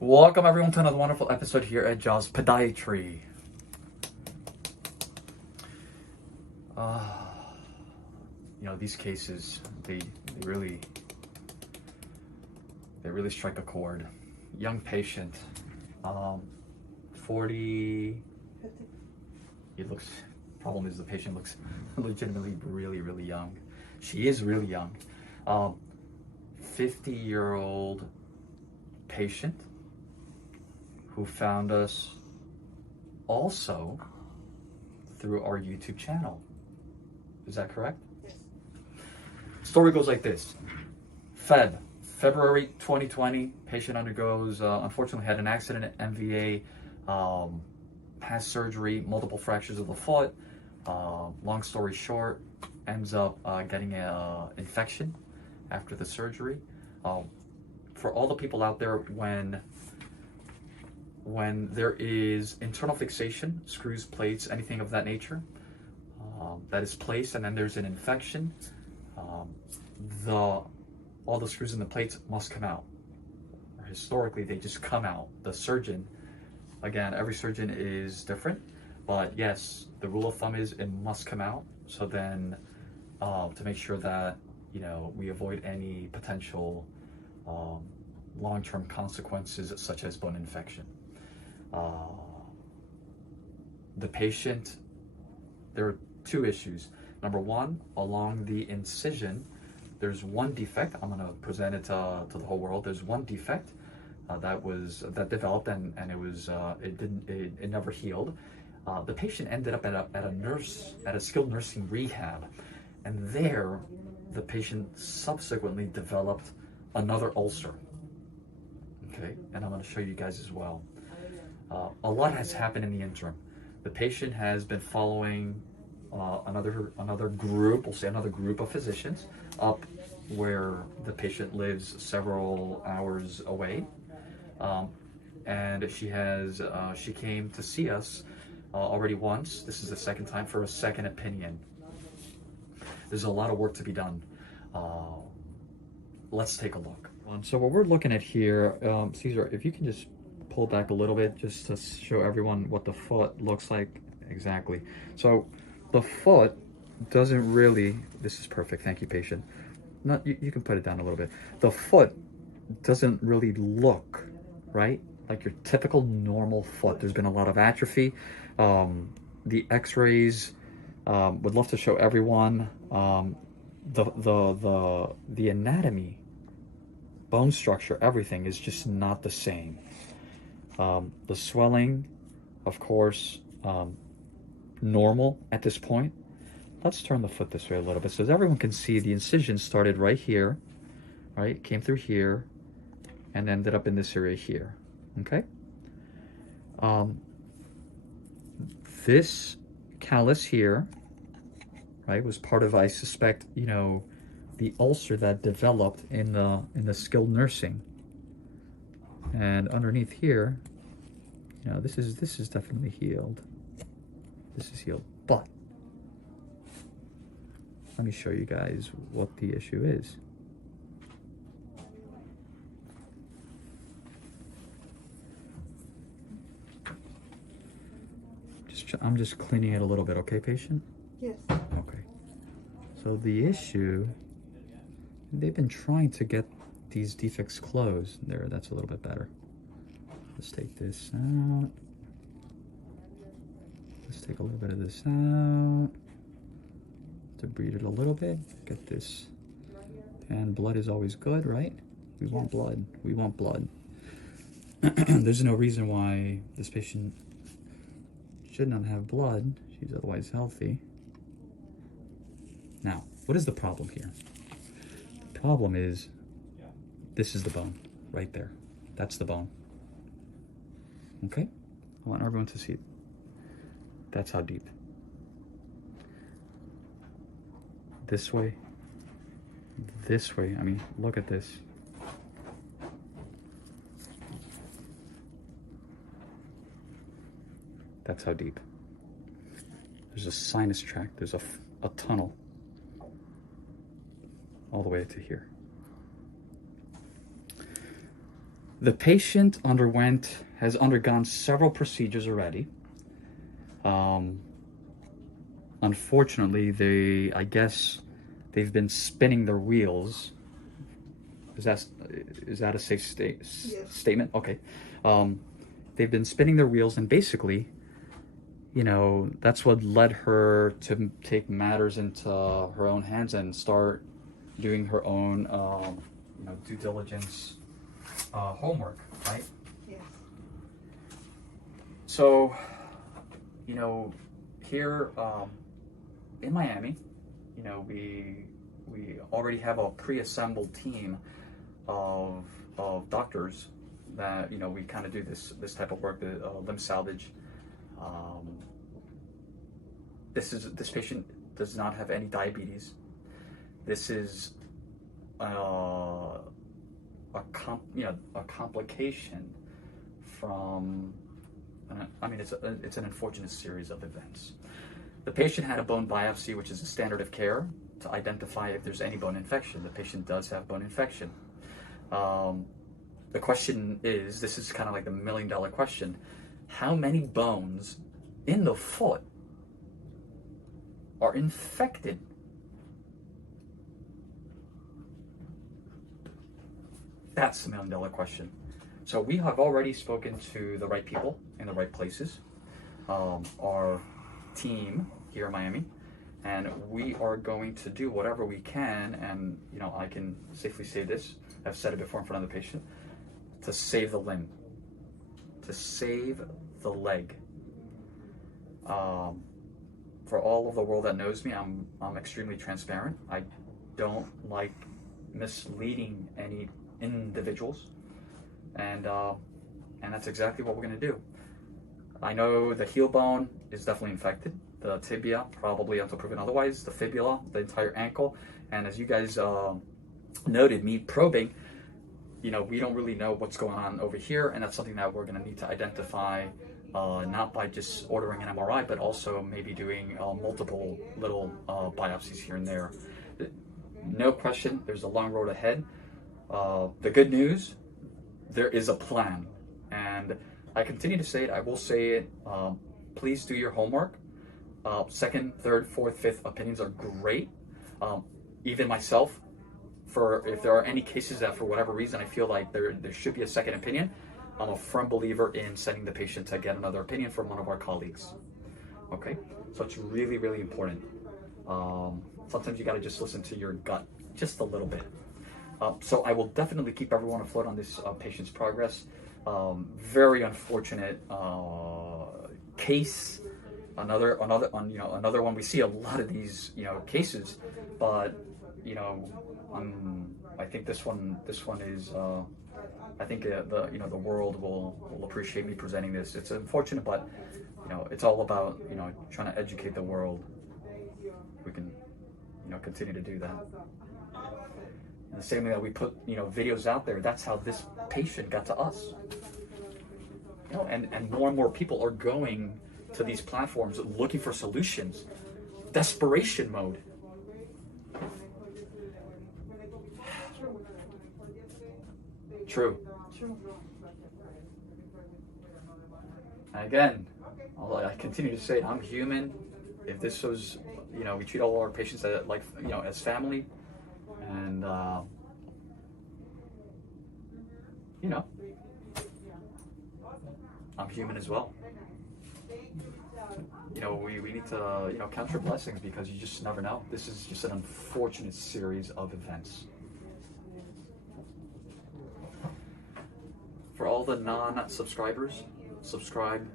Welcome everyone to another wonderful episode here at Jaws Podiatry. These cases, they really strike a chord. Young patient, 40. Problem is the patient looks legitimately really young. She is really young. 50-year-old patient who found us also through our YouTube channel. Is that correct? Yes. Story goes like this. February 2020, patient undergoes, unfortunately had an accident at MVA, has surgery, multiple fractures of the foot. Long story short, ends up getting an infection after the surgery. For all the people out there, when there is internal fixation, screws, plates, anything of that nature, that is placed and then there's an infection, all the screws and the plates must come out. Historically, they just come out. The surgeon, again, every surgeon is different, but yes, the rule of thumb is it must come out. So then, to make sure that we avoid any potential long-term consequences such as bone infection. The patient, there are two issues. Number one, along the incision, there's one defect. I'm going to present it to the whole world. There's one defect that developed, and it never healed. The patient ended up at a skilled nursing rehab, and there the patient subsequently developed another ulcer. Okay, and I'm going to show you guys as well. A lot has happened in the interim. The patient has been following another group, we'll say another group of physicians up where the patient lives several hours away. And she came to see us already once. This is the second time for a second opinion. There's a lot of work to be done. Let's take a look. So what we're looking at here, Caesar, if you can just pull back a little bit just to show everyone what the foot looks like exactly. So the foot doesn't really, this is perfect, thank you, patient. You can put it down a little bit. The foot doesn't really look, right, like your typical normal foot. There's been a lot of atrophy. The x-rays, would love to show everyone the anatomy, bone structure, everything is just not the same. The swelling, of course, normal at this point. Let's turn the foot this way a little bit so that everyone can see the incision started right here, right? Came through here and ended up in this area here, okay? This callus here, right, was part of, I suspect, the ulcer that developed in the skilled nursing. And underneath here, this is definitely healed. This is healed, but let me show you guys what the issue is. I'm just cleaning it a little bit, okay, patient? Yes. Okay. So the issue, they've been trying to get these defects closed. There, that's a little bit better. Let's take this out. Let's take a little bit of this out. Debride it a little bit. Get this. And blood is always good, right? We want blood. We want blood. There's no reason why this patient should not have blood. She's otherwise healthy. Now, what is the problem here? The problem is, this is the bone right there. That's the bone. Okay? I want everyone to see it. That's how deep. This way. This way. I mean, look at this. That's how deep. There's a sinus tract. There's a tunnel all the way to here. The patient has undergone several procedures already. Unfortunately, I guess they've been spinning their wheels. Is that a safe statement? Okay. They've been spinning their wheels, and basically, that's what led her to take matters into her own hands and start doing her own, due diligence, homework, right? Yes. So, here in Miami, we already have a pre-assembled team of doctors that we kind of do this type of work, limb salvage. This patient does not have any diabetes. This is a complication from. It's an unfortunate series of events. The patient had a bone biopsy, which is a standard of care to identify if there's any bone infection. The patient does have bone infection. The question is, this is kind of like the $1 million question, how many bones in the foot are infected? That's the $1 million question. So we have already spoken to the right people in the right places, our team here in Miami, and we are going to do whatever we can, and I can safely say this, I've said it before in front of the patient, to save the limb, to save the leg. For all of the world that knows me, I'm extremely transparent. I don't like misleading any individuals, and that's exactly what we're going to do. I know the heel bone is definitely infected, the tibia probably until proven otherwise, the fibula, the entire ankle, and as you guys noted, me probing, we don't really know what's going on over here, and that's something that we're going to need to identify, not by just ordering an MRI, but also maybe doing multiple little biopsies here and there. No question, there's a long road ahead. The good news, there is a plan, and I continue to say it, I will say it, please do your homework. Second, third, fourth, fifth opinions are great. Even myself, if there are any cases that for whatever reason I feel like there should be a second opinion, I'm a firm believer in sending the patient to get another opinion from one of our colleagues. Okay, so it's really, really important. Sometimes you got to just listen to your gut just a little bit. So I will definitely keep everyone afloat on this patient's progress. Very unfortunate case. Another one. We see a lot of these cases, but I think this one is. I think the world will appreciate me presenting this. It's unfortunate, but it's all about trying to educate the world. We can continue to do that. And the same way that we put videos out there, that's how this patient got to us. And more people are going to these platforms looking for solutions. Desperation mode. True. Again, I continue to say I'm human. If this was, we treat all our patients as family, and I'm human as well. We need to count your blessings, because you just never know. This is just an unfortunate series of events. For all the non-subscribers, subscribe.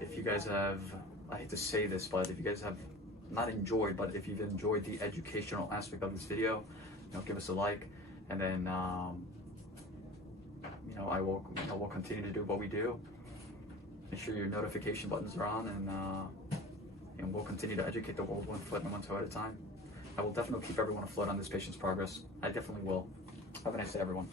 If you guys have, I hate to say this, but if you guys have not enjoyed, but if you've enjoyed the educational aspect of this video, give us a like, and then we'll continue to do what we do. Make sure your notification buttons are on, and we'll continue to educate the world one foot and one toe at a time. I will definitely keep everyone afloat on this patient's progress. I definitely will. Have a nice day, everyone.